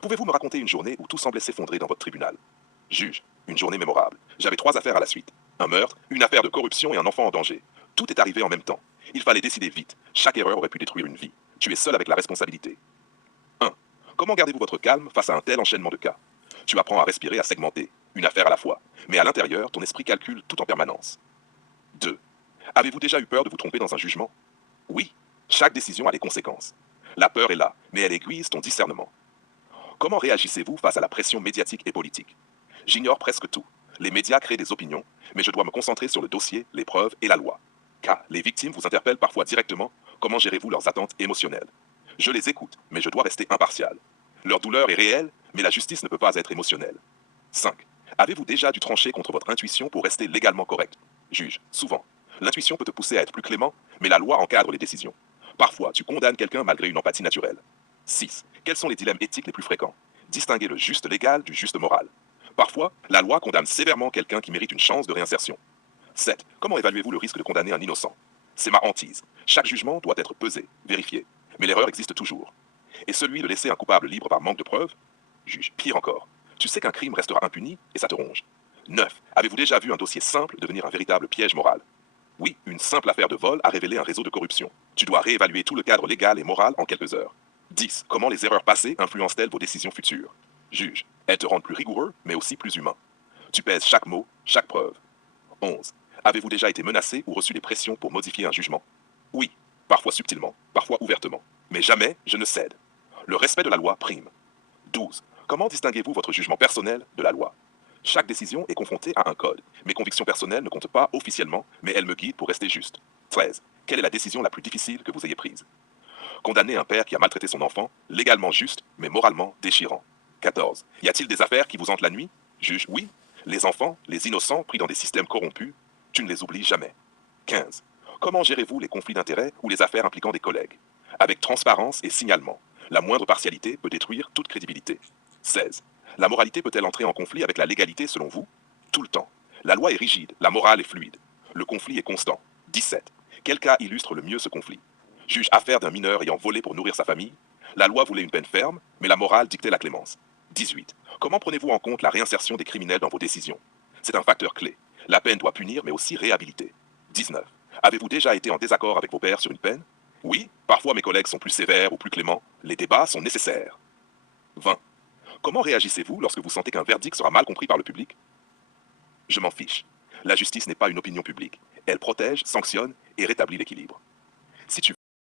Pouvez-vous me raconter une journée où tout semblait s'effondrer dans votre tribunal? Juge. Une journée mémorable. J'avais 3 affaires à la suite. Un meurtre, une affaire de corruption et un enfant en danger. Tout est arrivé en même temps. Il fallait décider vite. Chaque erreur aurait pu détruire une vie. Tu es seul avec la responsabilité. 1. Comment gardez-vous votre calme face à un tel enchaînement de cas? Tu apprends à respirer, à segmenter, une affaire à la fois. Mais à l'intérieur, ton esprit calcule tout en permanence. 2. Avez-vous déjà eu peur de vous tromper dans un jugement? Oui. Chaque décision a des conséquences. La peur est là, mais elle aiguise ton discernement. Comment réagissez-vous face à la pression médiatique et politique? J'ignore presque tout. Les médias créent des opinions, mais je dois me concentrer sur le dossier, les preuves et la loi. Car les victimes vous interpellent parfois directement. Comment gérez-vous leurs attentes émotionnelles? Je les écoute, mais je dois rester impartial. Leur douleur est réelle, mais la justice ne peut pas être émotionnelle. 5. Avez-vous déjà dû trancher contre votre intuition pour rester légalement correct? Juge. Souvent. L'intuition peut te pousser à être plus clément, mais la loi encadre les décisions. Parfois, tu condamnes quelqu'un malgré une empathie naturelle. 6. Quels sont les dilemmes éthiques les plus fréquents? Distinguer le juste légal du juste moral. Parfois, la loi condamne sévèrement quelqu'un qui mérite une chance de réinsertion. 7. Comment évaluez-vous le risque de condamner un innocent? C'est ma hantise. Chaque jugement doit être pesé, vérifié. Mais l'erreur existe toujours. Et celui de laisser un coupable libre par manque de preuves? Juge. Pire encore. Tu sais qu'un crime restera impuni et ça te ronge. 9. Avez-vous déjà vu un dossier simple devenir un véritable piège moral? Oui, une simple affaire de vol a révélé un réseau de corruption. Tu dois réévaluer tout le cadre légal et moral en quelques heures. 10. Comment les erreurs passées influencent-elles vos décisions futures? Juge. Elles te rendent plus rigoureux, mais aussi plus humain. Tu pèses chaque mot, chaque preuve. 11. Avez-vous déjà été menacé ou reçu des pressions pour modifier un jugement? Oui, parfois subtilement, parfois ouvertement. Mais jamais je ne cède. Le respect de la loi prime. 12. Comment distinguez-vous votre jugement personnel de la loi? Chaque décision est confrontée à un code. Mes convictions personnelles ne comptent pas officiellement, mais elles me guident pour rester juste. 13. Quelle est la décision la plus difficile que vous ayez prise? Condamner un père qui a maltraité son enfant, légalement juste, mais moralement déchirant. 14. Y a-t-il des affaires qui vous hantent la nuit? Juge, oui. Les enfants, les innocents pris dans des systèmes corrompus, tu ne les oublies jamais. 15. Comment gérez-vous les conflits d'intérêts ou les affaires impliquant des collègues? Avec transparence et signalement. La moindre partialité peut détruire toute crédibilité. 16. La moralité peut-elle entrer en conflit avec la légalité selon vous? Tout le temps. La loi est rigide, la morale est fluide. Le conflit est constant. 17. Quel cas illustre le mieux ce conflit? Juge affaire d'un mineur ayant volé pour nourrir sa famille. La loi voulait une peine ferme, mais la morale dictait la clémence. 18. Comment prenez-vous en compte la réinsertion des criminels dans vos décisions? C'est un facteur clé. La peine doit punir, mais aussi réhabiliter. 19. Avez-vous déjà été en désaccord avec vos pairs sur une peine? Oui, parfois mes collègues sont plus sévères ou plus cléments. Les débats sont nécessaires. 20. Comment réagissez-vous lorsque vous sentez qu'un verdict sera mal compris par le public? Je m'en fiche. La justice n'est pas une opinion publique. Elle protège, sanctionne et rétablit l'équilibre. Si tu